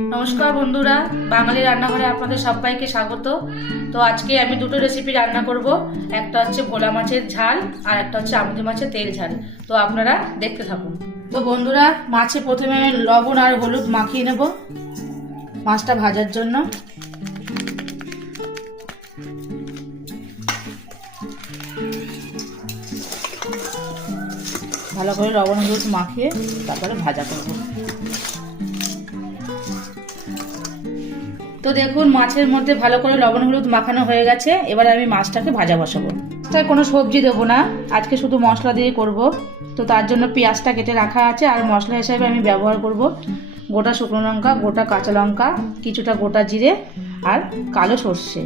নমস্কার বন্ধুরা, বাঙালি রান্নাঘরে আপনাদের সবাইকে স্বাগত। তো আজকে আমি দুটো রেসিপি রান্না করব। একটা হচ্ছে ভোলা মাছের ঝাল আর একটা হচ্ছে আমুদি মাছের তেল ঝাল। তো আপনারা দেখতে থাকুন। তো বন্ধুরা, মাছে প্রথমে আমি লবণ আর হলুদ মাখিয়ে নেব মাছটা ভাজার জন্য। ভালো করে লবণ হলুদ মাখিয়ে তারপরে ভাজা করব। তো দেখুন মাছের মধ্যে ভালো করে লবণ হলুদ মাখানো হয়ে গেছে। এবার আমি মাছটাকে ভাজা বসাবো। মাছটায় কোনো সবজি দেবো না। আজকে শুধু মশলা দিয়ে করব। তো তার জন্য পেঁয়াজটা কেটে রাখা আছে আর মশলা হিসাবে আমি ব্যবহার করব গোটা শুকনো লঙ্কা গোটা কাঁচা লঙ্কা কিছুটা গোটা জিরে আর কালো সর্ষে।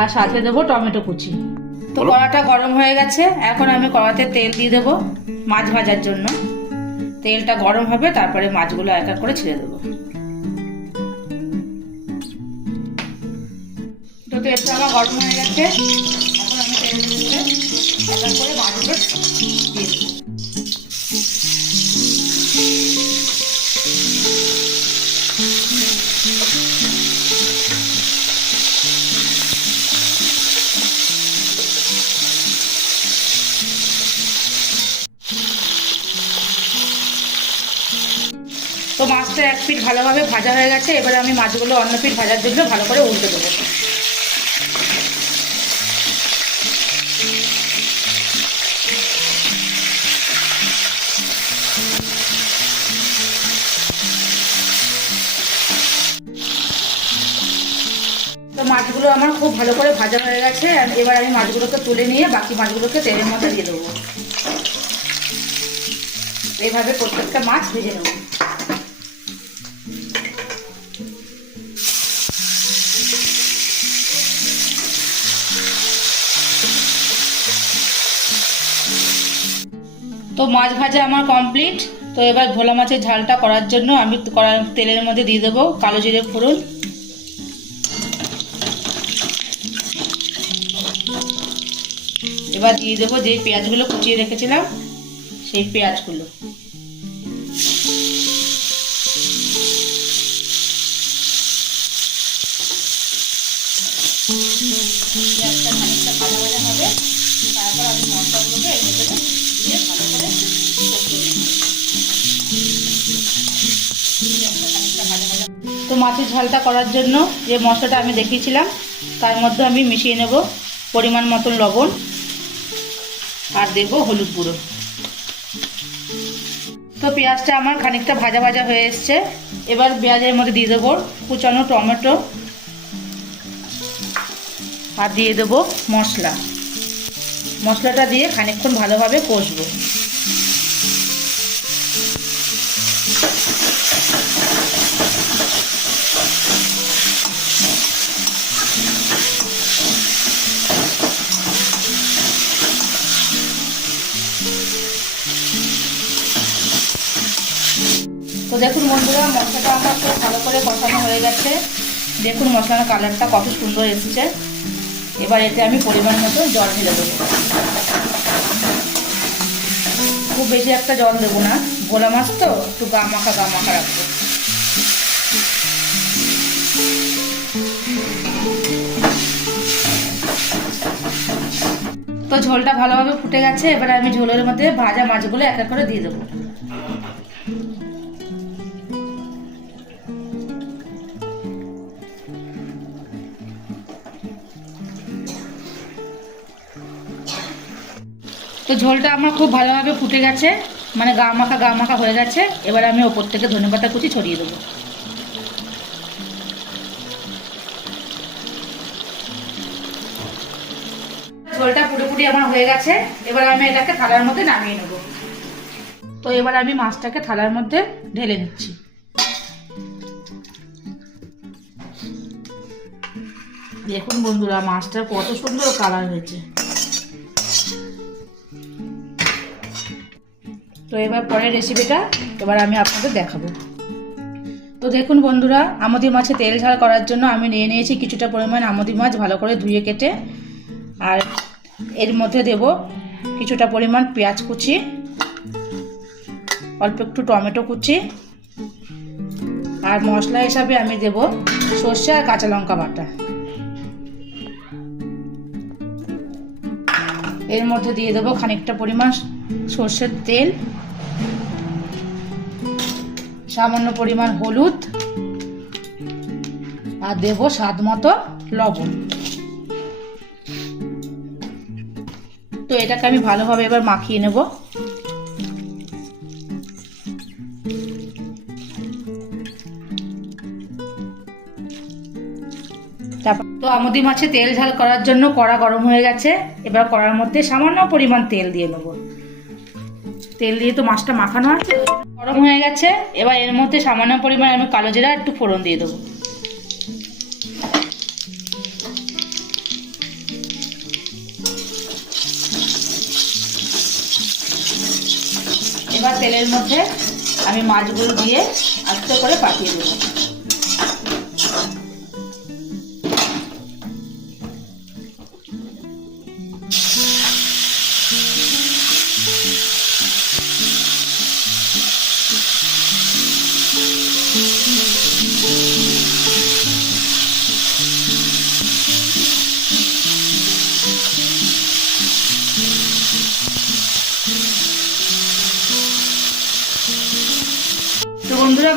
আর সাথে দেবো টমেটো কুচি। তো কড়াটা গরম হয়ে গেছে। এখন আমি কড়াতে তেল দিয়ে দেবো মাছ ভাজার জন্য। তেলটা গরম হবে তারপরে মাছগুলো এক এক করে ছেড়ে দেবো। তেলটা আমার গরম হয়ে গেছে, এখন আমি করে তো মাছটা এক পিঠ ভালোভাবে ভাজা হয়ে গেছে, এবারে আমি মাছগুলো অন্য পিঠ ভাজার জন্য ভালো করে উল্টে দেবো। মাছগুলো আমার খুব ভালো করে ভাজা হয়ে গেছে এবার আমি মাছগুলোকে তুলে নিয়ে বাকি মাছগুলোকে তেলের মধ্যে দিয়ে দেবো। এইভাবে প্রত্যেকটা মাছ ভেজে নেব। তো মাছ ভাজা আমার কমপ্লিট। তো এবার ভোলা মাছের ঝালটা করার জন্য আমি তেলের মধ্যে দিয়ে দেবো কালো জিরে ফোড়ন। এবার দিয়ে দেবো যে পেঁয়াজগুলো কুচিয়ে রেখেছিলাম, সেই পেঁয়াজগুলো। তো মাছের ঝালটা করার জন্য যে মশলাটা আমি দেখিয়েছিলাম, তার মধ্যে আমি মিশিয়ে নেব পরিমাণ মতন লবণ। আর দেবো হলুদ গুঁড়ো। তো পেঁয়াজটা আমার খানিকটা ভাজা ভাজা হয়ে এসছে। এবার পেঁয়াজের মধ্যে দিয়ে দেবো কুচানো টমেটো আর দিয়ে দেবো মশলা। মশলাটা দিয়ে খানিকক্ষণ ভালোভাবে কষবো। তো দেখুন বন্ধুরা, মশলাটা আমার খুব ভালো করে কষানো হয়ে গেছে। দেখুন মশলার কালারটা কত সুন্দর এসেছে। এবার এতে আমি পরিমাণ মতো জল ঢেলে দেবো। খুব বেশি একটা জল দেবো না। ভোলা মাছ তো, একটু গা মাখা গা মাখা রাখব। তো ঝোলটা ভালোভাবে ফুটে গেছে। এবার আমি ঝোলের মধ্যে ভাজা মাছগুলো এক এক করে দিয়ে দেবো। তো ঝোলটা আমার খুব ভালোভাবে ফুটে গেছে মানে গা মাখা গা মাখা হয়ে গেছে। এবার আমি ওপর থেকে ধনেপাতা কুচি ছড়িয়ে দেবো। ঝোলটা পুরোপুরি আমার হয়ে গেছে, এবার আমি এটাকে থালার মধ্যে নামিয়ে নেব। তো এবার আমি মাছটাকে থালার মধ্যে ঢেলে নিচ্ছি। দেখুন বন্ধুরা, মাছটার কত সুন্দর কালার হয়েছে। তো এবার পরের রেসিপিটা এবার আমি আপনাদের দেখাবো। তো দেখুন বন্ধুরা, আমদি মাছে তেল ঝাল করার জন্য আমি নিয়ে নিয়েছি কিছুটা পরিমাণ আমদি মাছ ভালো করে ধুয়ে কেটে। আর এর মধ্যে দেব কিছুটা পরিমাণ পেঁয়াজ কুচি, অল্প একটু টমেটো কুচি। আর মশলা হিসাবে আমি দেব সর্ষে আর কাঁচা লঙ্কা বাটা। এর মধ্যে দিয়ে দেবো খানিকটা পরিমাণ সর্ষের তেল। সামান্য পরিমাণ হলুদ আর দেব স্বাদ মতো লবণ। তো এটাকে আমি ভালোভাবে এবার মাখিয়ে নেব। তারপর তো আমদি মাছে তেল ঝাল করার জন্য কড়া গরম হয়ে গেছে। এবার কড়ার মধ্যে সামান্য পরিমাণ তেল দিয়ে নেব। তেল দিয়ে তো মাছটা মাখানো আছে। গরম হয়ে গেছে, এবার এর মধ্যে সামান্য পরিমাণে আমি কালো জিরা একটু ফোড়ন দিয়ে দেবো। এবার তেলের মধ্যে আমি মাছগুলো দিয়ে আস্তে করে পাঠিয়ে দেবো।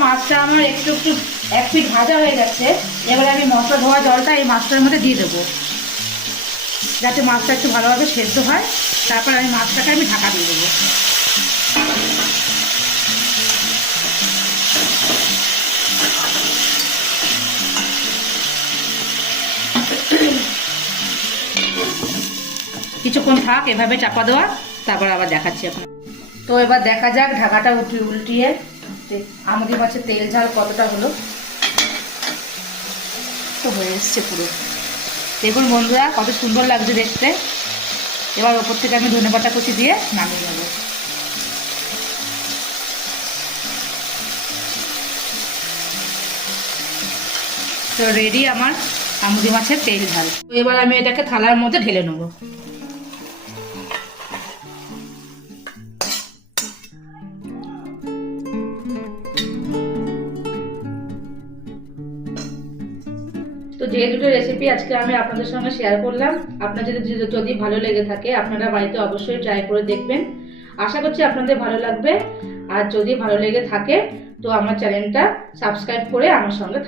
মাছটা আমার একটু একটু এক পিঠ ভাজা হয়ে গেছে। এবারে আমি মশলা ধোয়া জলটা এই মাছটার মধ্যে দিয়ে দেবো। যাতে মাছটা একটু ভালোভাবে সেদ্ধ হয়। তারপর আমি মাছটাকে আমি ঢাকা দিয়ে দেবো। কিছুক্ষণ থাক, এভাবে চাপা দেওয়া। তারপর আবার দেখাচ্ছি আপনার তো এবার দেখা যাক, ঢাকাটা উল্টিয়ে আমাদের মাছের তেল ঝাল কতটা হলো? তো হয়ে এসছে পুরো। দেখুন বন্ধুরা, কত সুন্দর লাগছে দেখতে। এবার ওপর থেকে আমি ধনে পাতা কুচি দিয়ে নামিয়ে নেব। তো রেডি আমার আমুদি মাছের তেল ঝাল। এবার আমি এটাকে থালার মধ্যে ঢেলে নেব। তো যে দুটো রেসিপি আজকে আমি আপনাদের সঙ্গে শেয়ার করলাম, আপনার যদি যদি ভালো লেগে থাকে, আপনারা বাড়িতে অবশ্যই ট্রাই করে দেখবেন। আশা করছি আপনাদের ভালো লাগবে। আর যদি ভালো লেগে থাকে, তো আমার চ্যানেলটা সাবস্ক্রাইব করে আমার সঙ্গে